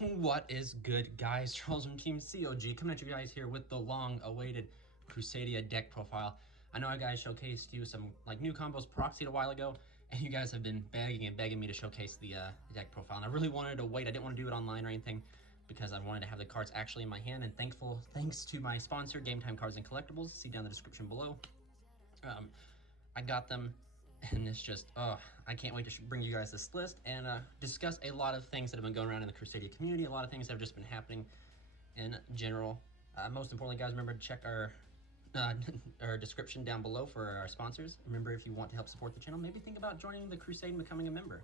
What is good, guys? Charles from Team COG coming at you guys here with the long-awaited Crusadia deck profile. I know I guys showcased you some like new combos proxied a while ago, and you guys have been begging and begging me to showcase the deck profile. And I really wanted to wait. I didn't want to do it online or anything because I wanted to have the cards actually in my hand. And thanks to my sponsor, GameTime Cards and Collectibles. See down in the description below. I got them. And it's just, I can't wait to bring you guys this list and discuss a lot of things that have been going around in the Crusadia community, a lot of things that have just been happening in general. Most importantly, guys, remember to check our description down below for our sponsors. Remember, if you want to help support the channel, maybe think about joining the Crusade and becoming a member.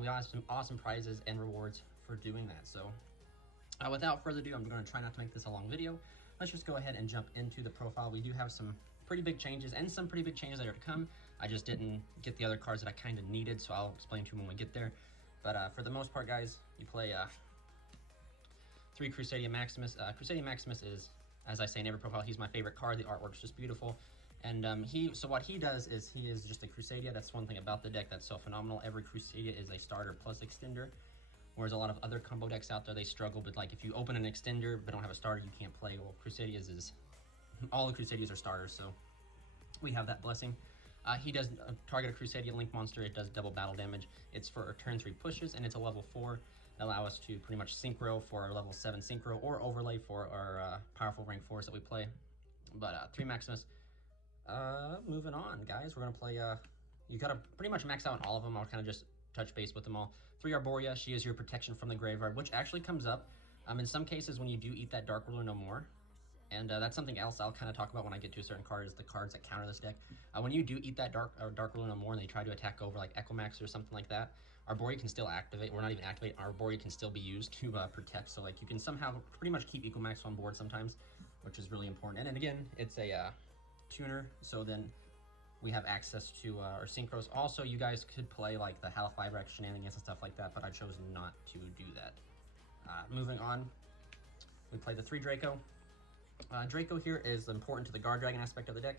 We have some awesome prizes and rewards for doing that. So without further ado, I'm going to try not to make this a long video. Let's just go ahead and jump into the profile. We do have some pretty big changes and some pretty big changes that are to come. I just didn't get the other cards that I kind of needed, so I'll explain to you when we get there. But for the most part, guys, you play 3 Crusadia Maximus. Crusadia Maximus is, as I say in every profile, he's my favorite card. The artwork's just beautiful. And so what he does is he is just a Crusadia. That's one thing about the deck that's so phenomenal. Every Crusadia is a starter plus extender. Whereas a lot of other combo decks out there, they struggle with, like, if you open an extender but don't have a starter, you can't play. Well, Crusadia's is, all the Crusadias are starters, so we have that blessing. He does target a Crusadia Link monster. It does double battle damage. It's for turn 3 pushes, and it's a level 4. It allows us to pretty much synchro for our level 7 synchro, or overlay for our powerful rank 4s that we play. But 3 Maximus. Moving on, guys. We're going to play, you got to pretty much max out on all of them. I'll kind of just touch base with them all. 3 Arborea. She is your protection from the graveyard, which actually comes up in some cases when you do eat that Dark Ruler no more. And that's something else I'll kind of talk about when I get to a certain card, is the cards that counter this deck. When you do eat that Dark Ruler no more and they try to attack over like Equimax or something like that, Arborea can still activate. We're not even activate. Arborea can still be used to protect. So like you can somehow pretty much keep Equimax on board sometimes, which is really important. And then again, it's a tuner, so then we have access to our synchros. Also, you guys could play like the Hal 5X shenanigans and stuff like that, but I chose not to do that. Moving on, we play the 3 Draco. Draco here is important to the Guard Dragon aspect of the deck.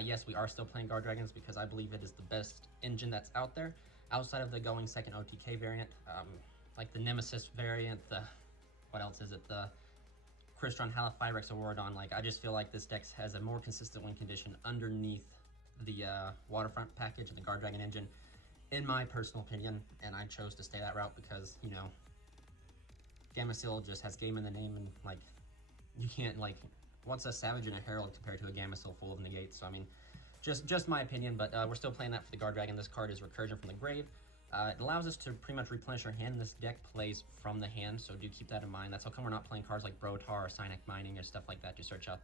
Yes, we are still playing Guard Dragons because I believe it is the best engine that's out there, outside of the going second OTK variant, like the Nemesis variant, what else is it, the Crystron, Hal 5X, Auroradon. Like, I just feel like this deck has a more consistent win condition underneath the Waterfront package and the Guard Dragon engine, in my personal opinion, and I chose to stay that route because, you know, Gamecill just has game in the name, and like, you can't, like, what's a Savage and a Herald compared to a Gamecill full of negates? So I mean, just my opinion, but we're still playing that for the Guard Dragon. This card is Recursion from the grave. It allows us to pretty much replenish our hand, and this deck plays from the hand, so do keep that in mind. That's how come we're not playing cards like Brotar or Cynac Mining or stuff like that to search out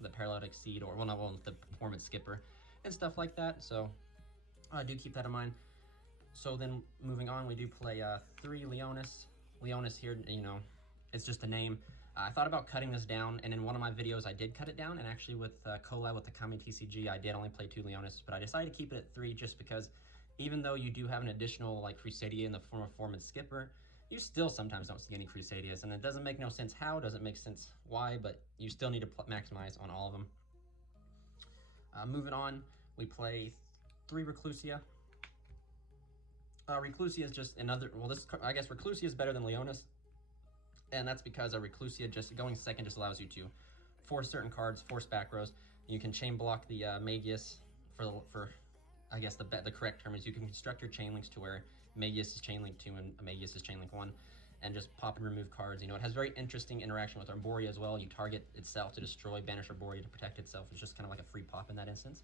the Paralytic Seed, or, well, the Performance Skipper and stuff like that, so do keep that in mind. So then moving on, we do play 3 Leonis. Leonis here, you know, it's just a name. I thought about cutting this down, and in one of my videos I did cut it down, and actually with collab with the Kami TCG, I did only play 2 Leonis, but I decided to keep it at 3 just because even though you do have an additional like Crusadia in the form of Performance Skipper, you still sometimes don't see any Crusadias, and it doesn't make no sense how, doesn't make sense why, but you still need to maximize on all of them. Moving on, we play 3 Reclusia. Reclusia is just another, well, this, I guess Reclusia is better than Leonis, and that's because a Reclusia just going second just allows you to force certain cards, force back rows. You can chain block the Magius for I guess the correct term is you can construct your chain links to where Magius is chain link 2 and Magius is chain link 1, and just pop and remove cards. You know, it has very interesting interaction with Arborea as well. You target itself to destroy, banish Arborea to protect itself. It's just kind of like a free pop in that instance.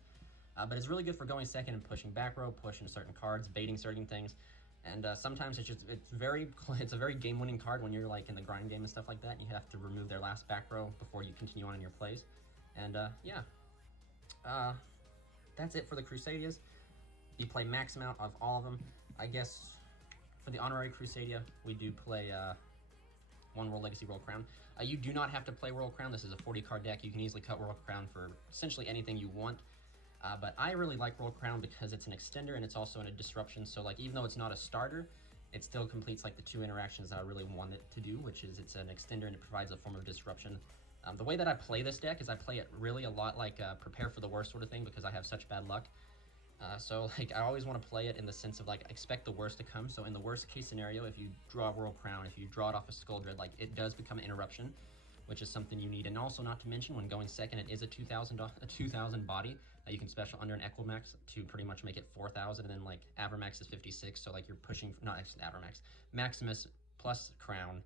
But it's really good for going second and pushing back row, pushing certain cards, baiting certain things. And sometimes it's a very game-winning card when you're like in the grind game and stuff like that. You have to remove their last back row before you continue on in your plays. And yeah, that's it for the Crusadias. You play max amount of all of them. I guess for the honorary Crusadia, we do play 1 World Legacy World Crown. You do not have to play World Crown. This is a 40 card deck. You can easily cut World Crown for essentially anything you want. But I really like World Crown because it's an extender and it's also in a disruption. So like, even though it's not a starter, it still completes like the 2 interactions that I really want it to do, which is it's an extender and it provides a form of disruption. The way that I play this deck is I play it really a lot like Prepare for the Worst sort of thing, because I have such bad luck. So like I always want to play it in the sense of like expect the worst to come. So in the worst case scenario, if you draw a World Crown, if you draw it off a Skull Dread, like it does become an interruption, which is something you need. And also not to mention when going second, it is a 2,000 body that you can special under an Equimax to pretty much make it 4,000, and then like Avermax is 56. So like you're pushing, not Avermax, Maximus plus Crown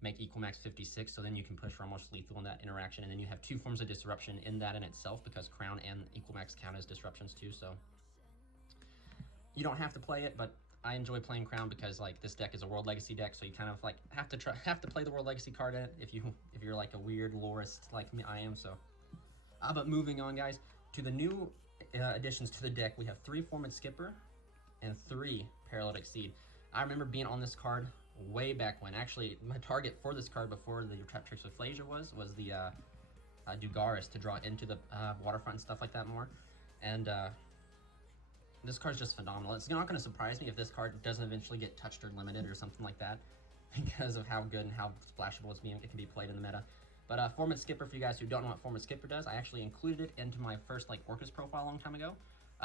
make Equimax 56, so then you can push for almost lethal in that interaction, and then you have two forms of disruption in that in itself because Crown and Equimax count as disruptions too. So you don't have to play it, but I enjoy playing Crown because like this deck is a World Legacy deck, so you kind of like have to play the World Legacy card in it if you're like a weird lorist like me I am. So, but moving on, guys, to the new additions to the deck, we have 3 Formant Skipper and 3 Parallel Exceed. I remember being on this card way back when. Actually, my target for this card before the Trap Tricks with Flasia was the Dugaris to draw into the waterfront and stuff like that more, and this card's just phenomenal. It's not going to surprise me if this card doesn't eventually get touched or limited or something like that because of how good and how splashable it can be played in the meta. But Formant Skipper, for you guys who don't know what Formant Skipper does, I actually included it into my first like Orcus profile a long time ago.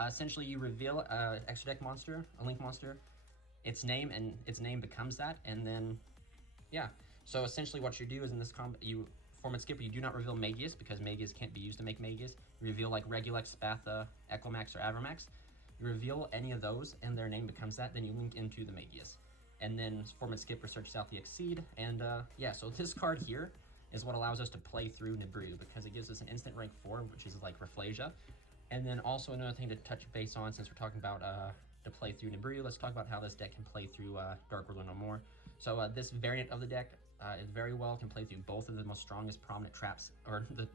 Essentially, you reveal an extra deck monster, a link monster, its name, and its name becomes that, and then, yeah. So essentially what you do is in this combo, you Formant Skipper, you do not reveal Magius because Magius can't be used to make Magius. You reveal like Regulex, Spatha, Equimax, or Avermax. You reveal any of those and their name becomes that, then you link into the Magius. And then Formant Skipper searches out the Exceed, and yeah, so this card here is what allows us to play through Nibiru because it gives us an instant rank 4, which is like Rafflesia. And then also another thing to touch base on, since we're talking about to play through Nibiru, let's talk about how this deck can play through Dark Ruler No More. So this variant of the deck is very well can play through both of the most strongest prominent traps, or the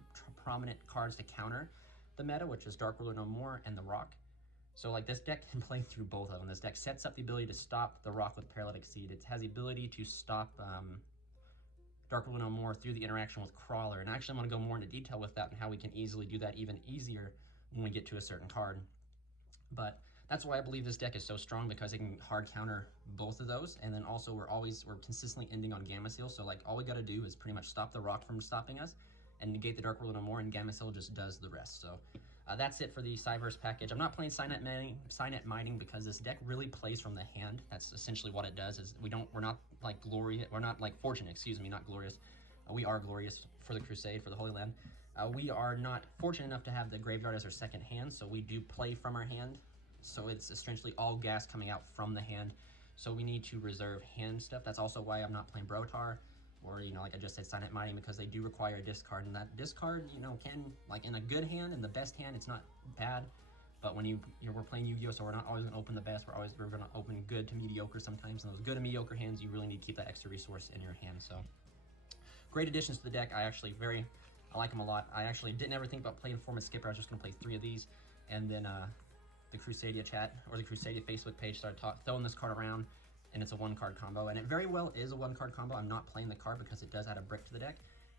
prominent cards to counter the meta, which is Dark Ruler No More and the Rock. So like this deck can play through both of them. This deck sets up the ability to stop the Rock with Parallel Exceed. It has the ability to stop Dark Ruler No More through the interaction with Crawler. And actually I'm going to go more into detail with that and how we can easily do that even easier when we get to a certain card. But that's why I believe this deck is so strong, because it can hard counter both of those. And then also we're consistently ending on Gamma Seal. So like all we got to do is pretty much stop the Rock from stopping us and negate the Dark Ruler No More, and Gamma Seal just does the rest. So that's it for the Cyberse package. I'm not playing Signet Mining because this deck really plays from the hand. That's essentially what it does. Is we're not like fortunate, excuse me, not glorious. We are glorious for the Crusade, for the Holy Land. We are not fortunate enough to have the graveyard as our second hand, so we do play from our hand. So it's essentially all gas coming out from the hand. So we need to reserve hand stuff. That's also why I'm not playing Brotar, or, you know, like I just said, Signet Mining, because they do require a discard, and that discard, you know, can, like in a good hand, in the best hand, it's not bad, but when we're playing Yu-Gi-Oh, so we're not always going to open the best, we're going to open good to mediocre sometimes, and those good and mediocre hands, you really need to keep that extra resource in your hand. So great additions to the deck. I like them a lot. I actually didn't ever think about playing Formant Skipper. I was just going to play 3 of these, and then the Crusadia chat, or the Crusadia Facebook page, started throwing this card around, and it's a 1-card combo, and it very well is a 1-card combo. I'm not playing the card because it does add a brick to the deck.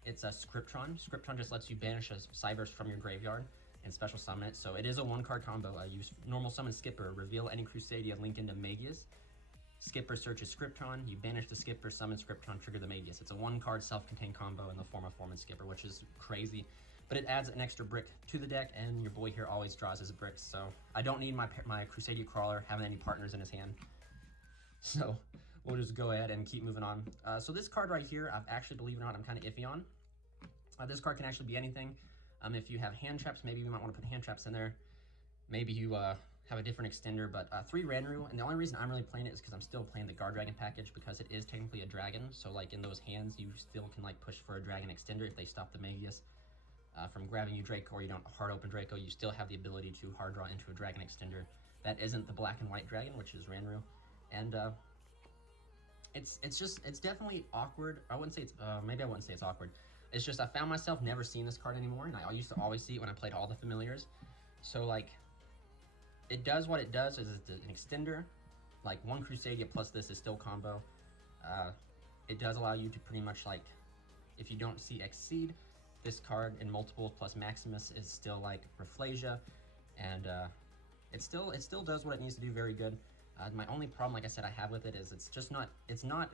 It's a Scriptron. Scriptron just lets you banish a Cyberse from your graveyard and special summon it, so it is a 1-card combo. I use normal summon Skipper, reveal any Crusadia, link into Magius. Skipper searches Scriptron, you banish the Skipper, summon Scriptron, trigger the Magius. It's a 1-card self-contained combo in the form of Formant Skipper, which is crazy. But it adds an extra brick to the deck, and your boy here always draws his bricks, so I don't need my Crusadia Crawler having any partners in his hand. So we'll just go ahead and keep moving on. So this card right here, I've actually, believe it or not, I'm kind of iffy on. This card can actually be anything. If you have hand traps, maybe you might want to put hand traps in there. Maybe you have a different extender, but 3 Ranru, and the only reason I'm really playing it is because I'm still playing the Guard Dragon package, because it is technically a dragon, so like in those hands, you still can like push for a dragon extender if they stop the Magius from grabbing you Draco, or you don't hard open Draco, you still have the ability to hard draw into a dragon extender. That isn't the black and white dragon, which is Ranru. And it's definitely awkward. I wouldn't say it's, maybe I wouldn't say it's awkward. It's just I found myself never seeing this card anymore, and I used to always see it when I played all the familiars. So like, it does what it does, is it's an extender. Like 1 Crusadia plus this is still combo. It does allow you to pretty much like, if you don't see Exceed, this card in multiples plus Maximus is still like Rafflesia, and it still does what it needs to do very good. My only problem, like I said, I have with it is it's not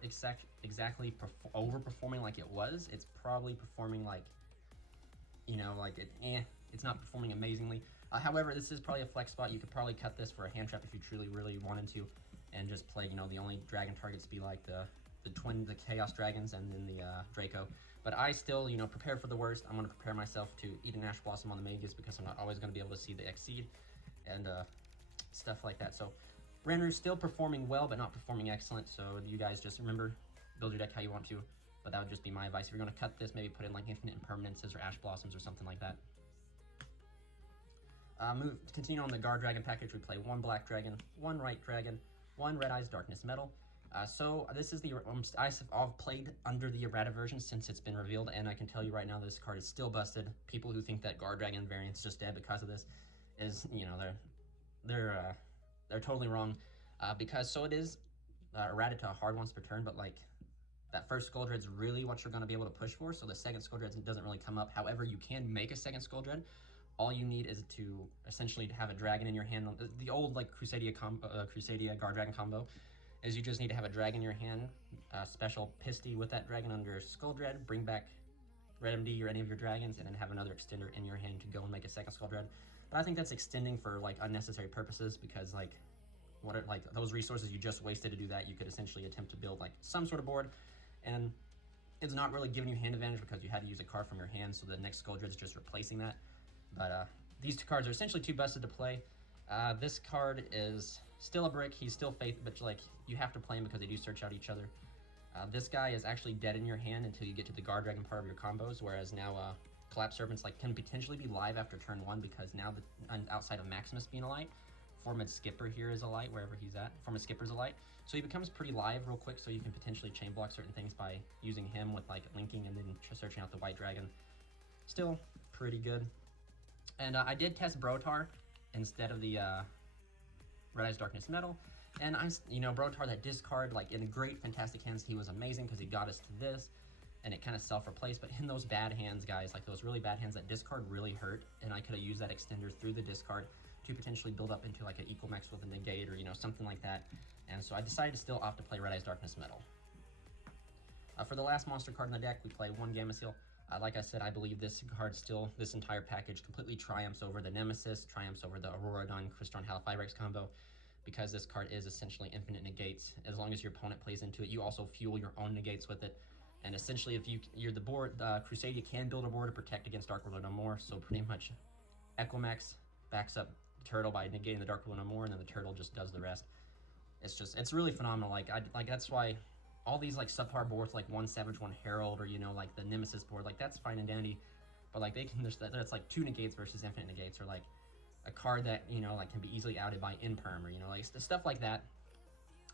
exactly overperforming like it was. It's probably performing like, you know, like it's not performing amazingly. However, this is probably a flex spot. You could probably cut this for a hand trap if you truly, really wanted to, and just play, you know, the only dragon targets be like the Chaos Dragons and then the Draco. But I still, you know, prepared for the worst. I'm going to prepare myself to eat an Ash Blossom on the Magus because I'm not always going to be able to see the Exceed and stuff like that. So Renru's still performing well, but not performing excellent. So you guys just remember, build your deck how you want to. But that would just be my advice. If you're going to cut this, maybe put in like Infinite Impermanences or Ash Blossoms or something like that. Continue on the Guard Dragon package. We play 1 Black Dragon, 1 White Dragon, 1 Red Eyes Darkness Metal. So this is the I've played under the errata version since it's been revealed, and I can tell you right now this card is still busted. People who think that Guard Dragon variant's just dead because of this is, you know, they're totally wrong. Because so it is errata to a hard once per turn, but like that first Skull Dread's really what you're going to be able to push for. So the second Skull Dread doesn't really come up. However, you can make a second Skull Dread. All you need is to essentially have a dragon in your hand. The old like Crusadia Guard Dragon combo is you just need to have a dragon in your hand, special Pisty with that dragon under Skull Dread, bring back Red MD or any of your dragons, and then have another extender in your hand to go and make a second Skull Dread. But I think that's extending for like unnecessary purposes because like those resources you just wasted to do that, you could essentially attempt to build like some sort of board, and it's not really giving you hand advantage because you had to use a card from your hand, so the next Skull Dread's just replacing that. But these two cards are essentially too busted to play. This card is still a brick. He's still faith, but like you have to play him because they do search out each other. This guy is actually dead in your hand until you get to the Guard Dragon part of your combos, whereas now Collapse Serpents like can potentially be live after turn 1 because now outside of Maximus being a light, Formid Skipper here is a light wherever he's at. Formid Skipper's a light, so he becomes pretty live real quick. So you can potentially chain block certain things by using him with like linking and then searching out the White Dragon. Still pretty good. And I did test Brotar instead of the Red Eyes Darkness Metal. And you know, Brotar, that discard, like in great, fantastic hands, he was amazing because he got us to this, and it kind of self-replaced. But in those bad hands, guys, like those really bad hands, that discard really hurt, and I could have used that extender through the discard to potentially build up into like an Equal Max with a negate or, you know, something like that. And so I decided to still opt to play Red Eyes Darkness Metal. For the last monster card in the deck, we play 1 Gamma Seal. Like I said, I believe this card still, this entire package completely triumphs over the Nemesis, triumphs over the Auroradon Crystron Halifirex combo, because this card is essentially infinite negates. As long as your opponent plays into it, you also fuel your own negates with it. And essentially, if you're the board, Crusadia can build a board to protect against Dark World No More, so pretty much Equimax backs up the Turtle by negating the Dark World No More, and then the Turtle just does the rest. It's really phenomenal. Like that's why all these like subpar boards, like 1 Savage, 1 Herald, or, you know, like the Nemesis board, like that's fine and dandy, but like they can, that's like 2 negates versus infinite negates, or like a card that, you know, like can be easily outed by Imperm, or, you know, like stuff like that.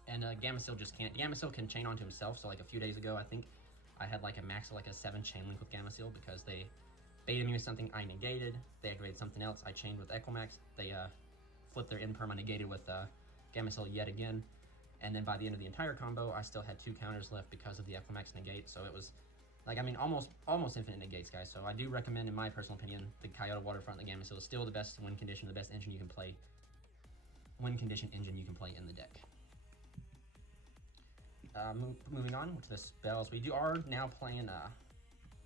And Gamma Seal just can't. Gamma Seal can chain onto himself. So like a few days ago, I think I had like a max of like a 7 chain link with Gamma Seal because they baited me with something I negated. They activated something else. I chained with Equimax. They flipped their Imperm. I negated with Gamma Seal yet again. And then by the end of the entire combo, I still had 2 counters left because of the Equimax negate. So it was like, I mean, almost infinite negates, guys. So I do recommend, in my personal opinion, the Coyote Waterfront, the Gamma Seal is still the best win condition, the best engine you can play. Win condition engine you can play in the deck. Moving on to the spells, we are now playing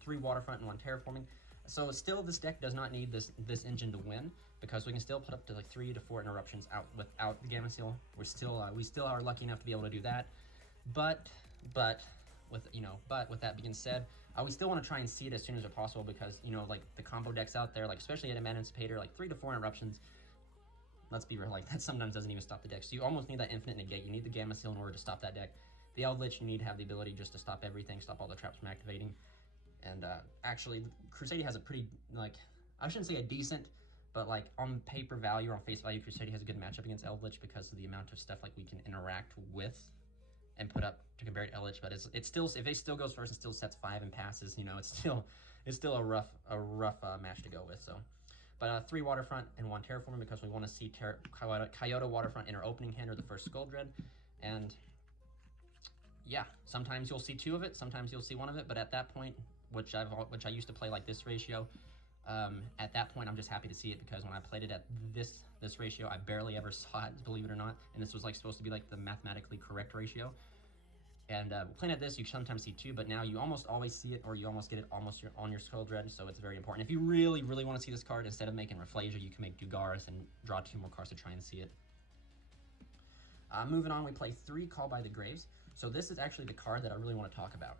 3 Waterfront and 1 Terraforming. So still, this deck does not need this engine to win, because we can still put up to like 3 to 4 interruptions out without the Gamma Seal. We still are lucky enough to be able to do that. But with that being said, we still want to try and see it as soon as possible, because, you know, like the combo decks out there, like especially at Emancipator, like 3 to 4 interruptions. Let's be real, like that sometimes doesn't even stop the deck. So you almost need that infinite negate. You need the Gamma Seal in order to stop that deck. The Eldritch, you need to have the ability just to stop everything, stop all the traps from activating. And actually, Crusadia has a pretty, like, I shouldn't say a decent, but like on paper value or on face value, Crusadia has a good matchup against Eldritch because of the amount of stuff like we can interact with and put up to compare to Eldritch. But it's still, if it still goes first and still sets 5 and passes, you know, it's still a rough match to go with. So, but 3 Waterfront and 1 Terraforming, because we want to see Coyote Waterfront in our opening hand or the first Skull Dread. And yeah, sometimes you'll see 2 of it, sometimes you'll see 1 of it, but at that point, which I used to play like this ratio, at that point I'm just happy to see it, because when I played it at this ratio, I barely ever saw it, believe it or not, and this was like supposed to be like the mathematically correct ratio. And playing at this, you sometimes see 2, but now you almost always see it, or you almost get it almost on your Skull Dread, so it's very important. If you really, really want to see this card, instead of making Rafflesia, you can make Dugaris and draw 2 more cards to try and see it. Moving on, we play 3 Call by the Graves. So this is actually the card that I really want to talk about.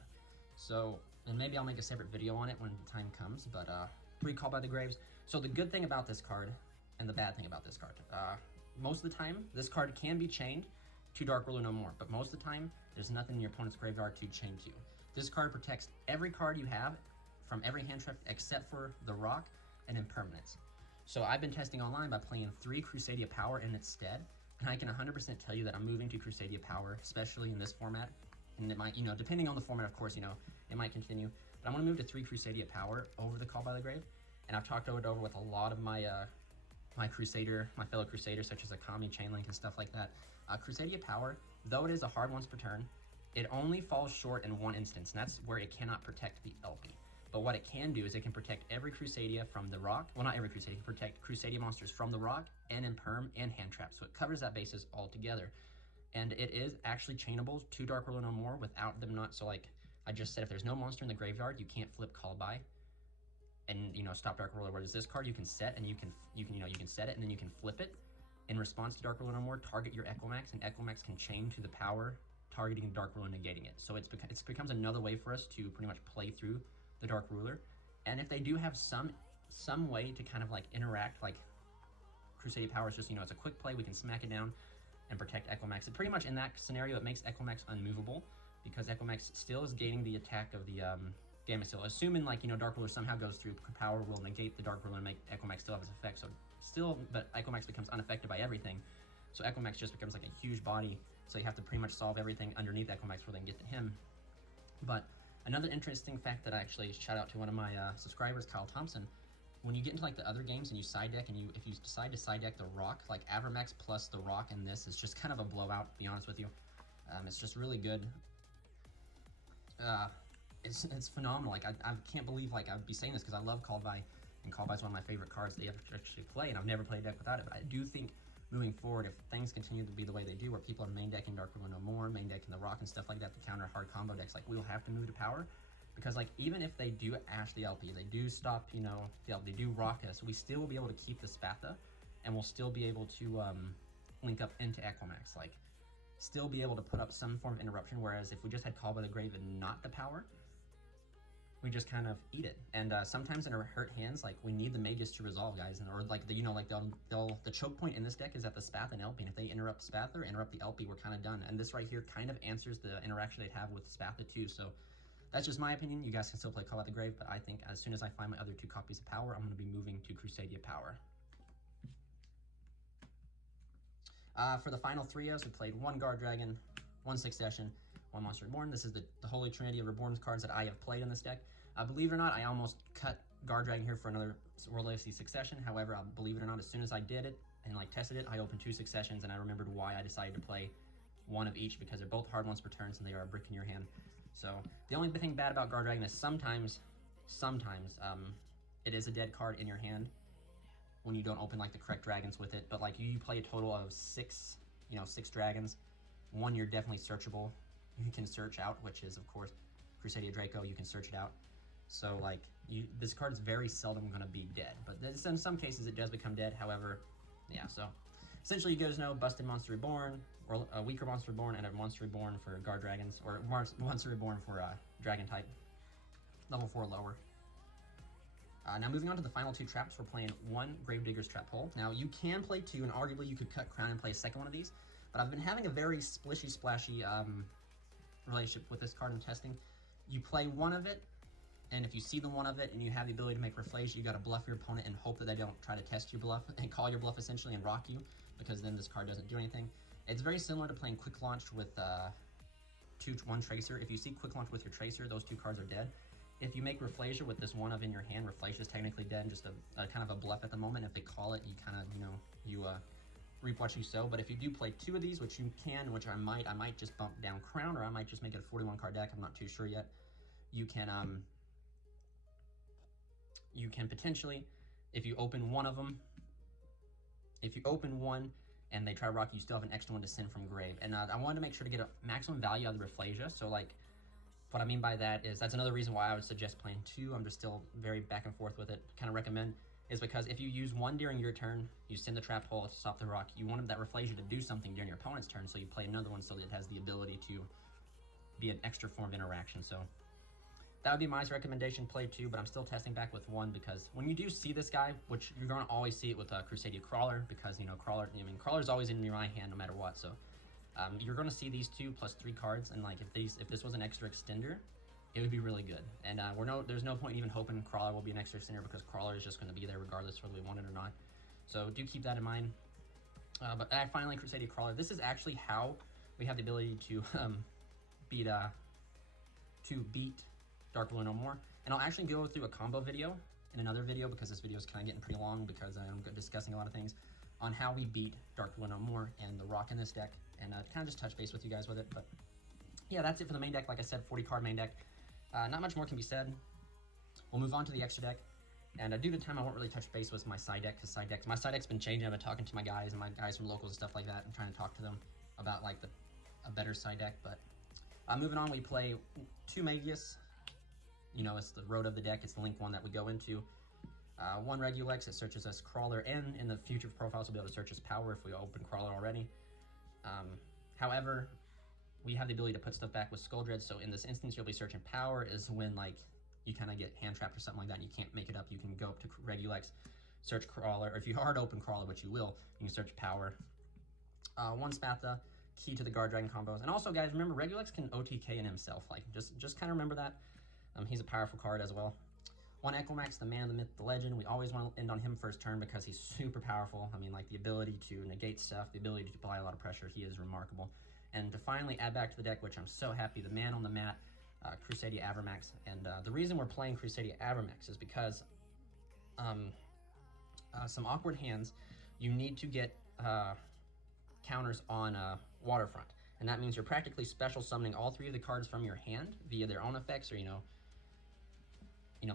So, and maybe I'll make a separate video on it when the time comes, but 3 Call by the Graves. So the good thing about this card, and the bad thing about this card, most of the time, this card can be chained to Dark Ruler No More, but most of the time, there's nothing in your opponent's graveyard to chain to. This card protects every card you have from every hand trap except for the Rock and Impermanence. So I've been testing online by playing 3 Crusadia Power in its stead, and I can 100% tell you that I'm moving to Crusadia Power, especially in this format. And it might, you know, depending on the format, of course, you know, it might continue. But I'm going to move to 3 Crusadia Power over the Call by the Grave, and I've talked it over with a lot of my my fellow Crusaders, such as Akami, Chainlink, and stuff like that. Crusadia Power, though it is a hard once per turn, it only falls short in one instance, and that's where it cannot protect the LP. But what it can do is it can protect every Crusadia from the Rock. Well, not every Crusadia, it can protect Crusadia monsters from the Rock and Imperm and hand traps. So it covers that basis altogether. And it is actually chainable to Dark Ruler No More without them not. So like I just said, if there's no monster in the graveyard, you can't flip Call by and, you know, stop Dark Ruler. Whereas this card you can set, and you can set it and then you can flip it in response to Dark Ruler No More, target your Equimax, and Equimax can chain to the power, targeting Dark Ruler, negating it. So it becomes another way for us to pretty much play through the Dark Ruler. And if they do have some way to kind of like interact, like Crusadia Power is just, you know, it's a quick play, we can smack it down and protect Equimax. It pretty much in that scenario, it makes Equimax unmovable, because Equimax still is gaining the attack of the Gamecill. Assuming, like, you know, Dark Ruler somehow goes through, Power will negate the Dark Ruler and make Equimax still have its effect. So still, but Equimax becomes unaffected by everything. So Equimax just becomes like a huge body. So you have to pretty much solve everything underneath Equimax before they can get to him. But another interesting fact that I actually shout out to one of my subscribers, Kyle Thompson, when you get into like the other games and you side deck, and if you decide to side deck the Rock, like Avermax plus the Rock in this is just kind of a blowout, to be honest with you. It's just really good. It's phenomenal. Like I can't believe like I'd be saying this because I love Call by, and Call by is one of my favorite cards that you have to actually play, and I've never played a deck without it. But I do think moving forward, if things continue to be the way they do, where people are main decking Dark Ruler No More, main decking the Rock and stuff like that to counter hard combo decks, like we'll have to move to Power, because like even if they do Ash the LP, they do stop, you know, the LP, they do Rock us, we still will be able to keep the Spatha, and we'll still be able to link up into Equimax, like still be able to put up some form of interruption. Whereas if we just had Call by the Grave and not the Power, we just kind of eat it. And sometimes in our hurt hands, like we need the mages to resolve, guys, and or like the, you know, like the choke point in this deck is at the Spatha and LP, and if they interrupt Spatha or interrupt the LP, we're kind of done. And this right here kind of answers the interaction they'd have with Spatha too. So that's just my opinion. You guys can still play Call by the Grave, but I think as soon as I find my other 2 copies of Power, I'm going to be moving to Crusadia Power. For the final 3Os, we played 1 Guard Dragon, 1 Succession, 1 Monster Reborn. This is the Holy Trinity of Reborn cards that I have played in this deck. Believe it or not, I almost cut Guard Dragon here for another World Legacy Succession. However, believe it or not, as soon as I did it and like tested it, I opened 2 Successions, and I remembered why I decided to play 1 of each, because they're both hard ones per turn, and they are a brick in your hand. So the only thing bad about Guard Dragon is sometimes it is a dead card in your hand when you don't open like the correct dragons with it. But like you play a total of 6, you know, 6 dragons. 1 you're definitely searchable. You can search out, which is of course Crusadia Draco. You can search it out. So like this card is very seldom going to be dead, but in some cases it does become dead. However, yeah. So essentially, you guys know Busted Monster Reborn, or a weaker Monster Reborn, and a Monster Reborn for Guard Dragons, or Monster Reborn for Dragon type, level 4 lower. Now moving on to the final 2 traps, we're playing 1 Gravedigger's Trap Hole. Now you can play 2, and arguably you could cut Crown and play a second one of these, but I've been having a very splishy splashy relationship with this card in testing. You play 1 of it, and if you see the 1 of it and you have the ability to make Rafflesia, you got to bluff your opponent and hope that they don't try to test your bluff and call your bluff essentially and rock you, because then this card doesn't do anything. It's very similar to playing Quick Launch with 1 Tracer. If you see Quick Launch with your Tracer, those 2 cards are dead. If you make Rafflesia with this 1 of in your hand, Rafflesia is technically dead, just a kind of a bluff at the moment. If they call it, you kind of, you know, you reap what you sow. But if you do play 2 of these, which you can, which I might just bump down Crown, or I might just make it a 41 card deck, I'm not too sure yet. You can potentially, if you open 1 of them, if you open 1, and they try to rock you, still have an extra one to send from grave. And I wanted to make sure to get a maximum value out of the Rafflesia. So like, what I mean by that is that's another reason why I would suggest playing 2. I'm just still very back and forth with it. Kind of recommend is because if you use 1 during your turn, you send the trapped hole to stop the rock. You wanted that Rafflesia to do something during your opponent's turn, so you play another one so that it has the ability to be an extra form of interaction. So that would be my recommendation, play 2, but I'm still testing back with 1 because when you do see this guy, which you're going to always see it with Crusadia Crawler, because, you know, Crawler's always in my hand no matter what, so you're going to see these 2 plus 3 cards, and like if this was an extra extender, it would be really good. And there's no point even hoping Crawler will be an extra extender because Crawler is just going to be there regardless whether we want it or not. So do keep that in mind. But finally, Crusadia Crawler. This is actually how we have the ability to beat Dark Blue No More. And I'll actually go through a combo video in another video because this video is kind of getting pretty long because I'm discussing a lot of things on how we beat Dark Blue No More and the rock in this deck, and kind of just touch base with you guys with it. But yeah, that's it for the main deck. Like I said, 40 card main deck. Not much more can be said. We'll move on to the extra deck. And due to time, I won't really touch base with my side deck because my side deck's been changing. I've been talking to my guys and my guys from locals and stuff like that. I'm trying to talk to them about like a better side deck. But moving on, we play 2 Magius. You know, it's the road of the deck. It's the link one that we go into. 1 Regulex, it searches as Crawler, and in the future profiles we'll be able to search as Power if we open Crawler already. However, we have the ability to put stuff back with Skull Dread, so in this instance you'll be searching Power is when like you kind of get hand trapped or something like that and you can't make it up. You can go up to Regulex, search Crawler, or if you hard open Crawler, which you will, you can search Power. 1 Spatha, key to the Guard Dragon combos. And also guys, remember Regulex can OTK in himself, like just kind of remember that. He's a powerful card as well. 1 Equimax, the man, the myth, the legend. We always want to end on him first turn because he's super powerful. I mean, like the ability to negate stuff, the ability to apply a lot of pressure, he is remarkable. And to finally add back to the deck, which I'm so happy, the man on the mat, Crusadia Avermax. And the reason we're playing Crusadia Avermax is because some awkward hands, you need to get counters on Waterfront. And that means you're practically special summoning all 3 of the cards from your hand via their own effects, or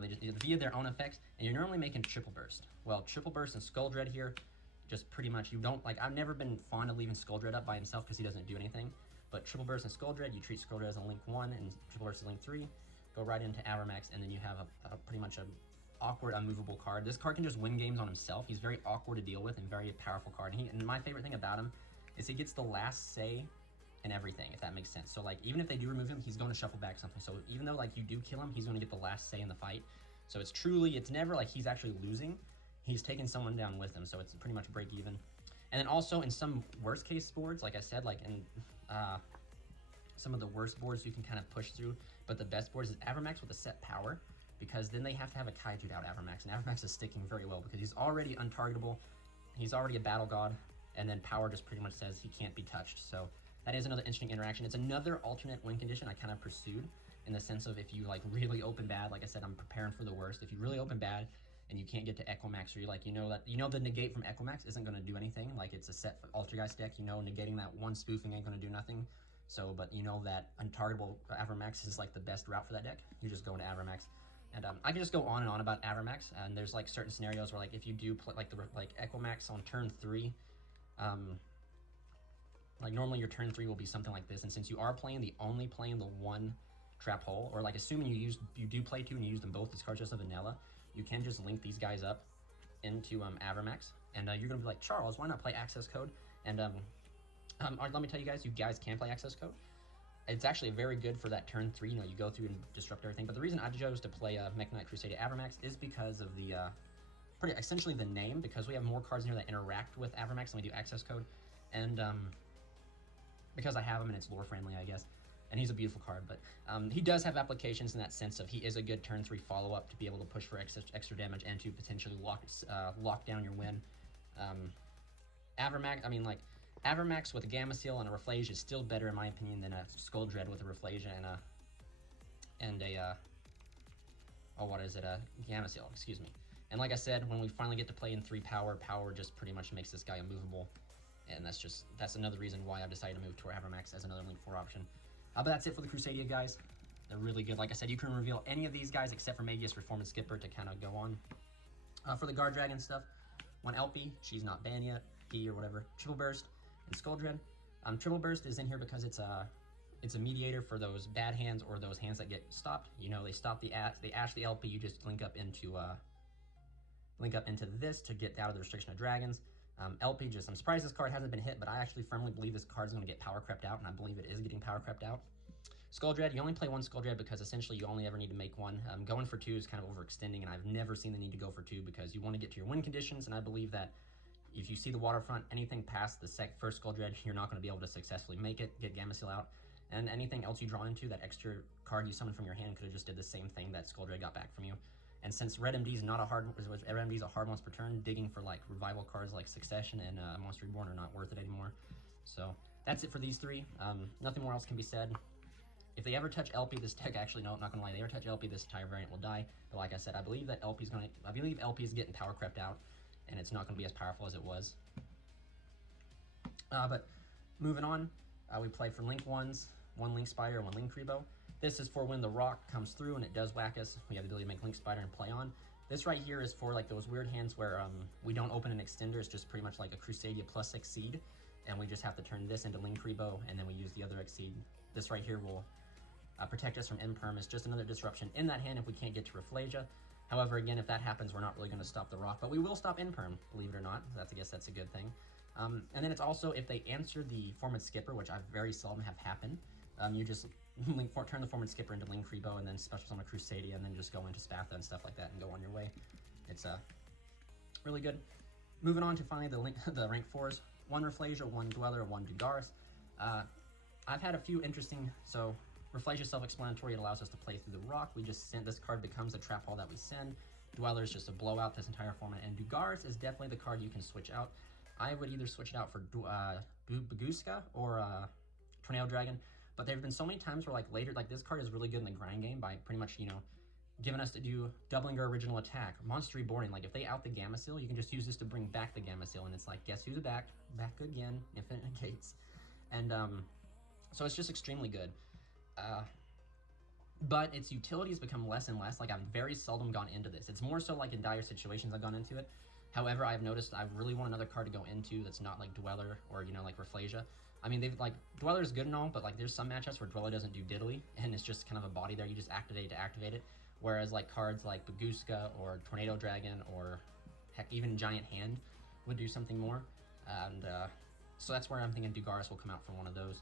they just via their own effects, and you're normally making triple burst. Well, triple burst and Skull Dread here, just pretty much you don't like. I've never been fond of leaving Skull Dread up by himself because he doesn't do anything. But triple burst and Skull Dread, you treat Skull Dread as a link 1 and triple burst as link 3. Go right into Avermax, and then you have a pretty much a awkward, unmovable card. This card can just win games on himself. He's very awkward to deal with and very powerful card. And my favorite thing about him is he gets the last say and everything, if that makes sense. So like even if they do remove him, he's going to shuffle back something. So even though like you do kill him, he's going to get the last say in the fight. So it's never like he's actually losing. He's taking someone down with him, so it's pretty much break even. And then also in some worst case boards, like I said, like in some of the worst boards you can kind of push through, but the best boards is Avermax with a set power, because then they have to have a Kaiju'd out Avermax, and Avermax is sticking very well because he's already untargetable, he's already a battle god, and then power just pretty much says he can't be touched. So that is another interesting interaction. It's another alternate win condition I kind of pursued, in the sense of if you like really open bad, like I said, I'm preparing for the worst. If you really open bad and you can't get to Equimax, or you like, the negate from Equimax isn't going to do anything. Like it's a set Altergeist deck, negating that 1 spoofing ain't going to do nothing. So, but you know that untargetable Avermax is like the best route for that deck. You just go into Avermax. And I can just go on and on about Avermax, and there's like certain scenarios where like if you do play like Equimax on turn 3, like normally your turn 3 will be something like this, and since you are only playing the 1 trap hole, or like assuming you do play 2 and you use them both, this card's just a vanilla, you can just link these guys up into Avermax, and you're gonna be like, Charles, why not play access code? And let me tell you guys, you guys can play access code. It's actually very good for that turn 3, you go through and disrupt everything. But the reason I chose to play Mech Knight Crusadia Avermax is because of the essentially the name, because we have more cards in here that interact with Avermax than we do access code, and because I have him and it's lore friendly, I guess. And he's a beautiful card, but he does have applications in that sense of he is a good turn 3 follow-up to be able to push for extra damage and to potentially lock down your win. Avermax with a Gamma Seal and a Rafflesia is still better in my opinion than a Skull Dread with a Rafflesia and a Gamma Seal, excuse me. And like I said, when we finally get to play in 3 power just pretty much makes this guy unmovable. And that's another reason why I've decided to move to Avermax as another link 4 option. But that's it for the Crusadia guys. They're really good. Like I said, you can reveal any of these guys except for Magius, Reform, and Skipper to kind of go on. For the Guard Dragon stuff, 1 Elfie, she's not banned yet. SP or whatever. Triple Burst and Skull Dread. Triple Burst is in here because it's a mediator for those bad hands or those hands that get stopped. You know, they stop the ash the LP. You just link up into this to get out of the restriction of dragons. LP, just I'm surprised this card hasn't been hit, but I actually firmly believe this card is going to get power crept out, and I believe it is getting power crept out. Skull Dread, you only play one Skull Dread because essentially you only ever need to make one. Going for 2 is kind of overextending, and I've never seen the need to go for 2 because you want to get to your win conditions, and I believe that if you see the waterfront, anything past the first Skull Dread, you're not going to be able to successfully make it, get Gamma Seal out, and anything else you draw into, that extra card you summon from your hand could have just did the same thing that Skull Dread got back from you. And since Red MD is not a hard, Red MD is a hard once per turn, digging for like revival cards like Succession and Monster Reborn are not worth it anymore. So that's it for these 3. Nothing more else can be said. If they ever touch LP, this deck actually, no, not gonna lie, if they ever touch LP, this entire variant will die. But like I said, I believe LP is getting power crept out, and it's not gonna be as powerful as it was. But moving on, we play for Link 1s, 1 Link Spider, 1 Link Rebo. This is for when the rock comes through and it does whack us. We have the ability to make Link Spider and play on. This right here is for like those weird hands where we don't open an extender. It's just pretty much like a Crusadia plus Exceed, and we just have to turn this into Link Rebo, and then we use the other Exceed. This right here will protect us from Imperm. It's just another disruption in that hand if we can't get to Rafflesia. However, again, if that happens, we're not really going to stop the rock, but we will stop Imperm, believe it or not. I guess that's a good thing. And then it's also if they answer the Forward Skipper, which I very seldom have happen, you just turn the Forward Skipper into Link Rebo and then special summon a Crusadia and then just go into Spatha and stuff like that and go on your way. It's really good. Moving on to finally the rank 4s. 1 Rafflesia, 1 Dweller, 1 Dugaris. I've had a few interesting, so Rafflesia is self-explanatory. It allows us to play through the rock. We just send, this card becomes a trap hole that we send. Dweller is just a blowout this entire format, and Dugaris is definitely the card you can switch out. I would either switch it out for Baguska or Tornado Dragon, but there have been so many times where like later, like this card is really good in the grind game by pretty much, you know, giving us to do doubling our original attack, Monster Reborn. Like if they out the Gamma Seal, you can just use this to bring back the Gamma Seal, and it's like, guess who's back again, Infinite Gates. And so it's just extremely good. But its utilities become less and less. Like I've very seldom gone into this. It's more so like in dire situations I've gone into it. However, I've noticed I really want another card to go into that's not like Dweller or, you know, like Rafflesia. I mean, they've like, Dweller is good and all, but like there's some matchups where Dweller doesn't do diddly, and it's just kind of a body there. You just activate to activate it. Whereas like cards like Baguska or Tornado Dragon or heck, even Giant Hand would do something more. And so that's where I'm thinking Dugaris will come out for one of those.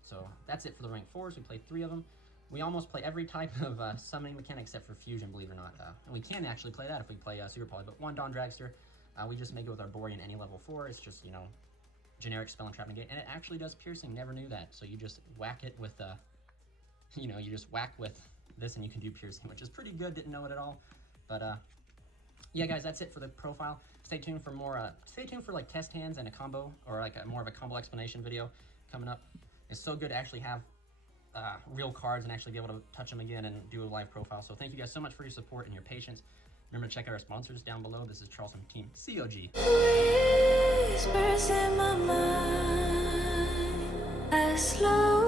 So that's it for the rank 4s. We played 3 of them. We almost play every type of summoning mechanic except for Fusion, believe it or not. And we can actually play that if we play Super Poly, but 1 Dawn Dragster. We just make it with our Borean any level 4. It's just, you know, generic spell and trap negate, and it actually does piercing. Never knew that. So you just whack it with, you know, you just whack with this and you can do piercing, which is pretty good. Didn't know it at all. But yeah, guys, that's it for the profile. Stay tuned for more. Stay tuned for like test hands and a combo, or like more of a combo explanation video coming up. It's so good to actually have real cards and actually be able to touch them again and do a live profile. So thank you guys so much for your support and your patience. Remember to check out our sponsors down below. This is Charles from Team COG. Whispers in my mind, I slow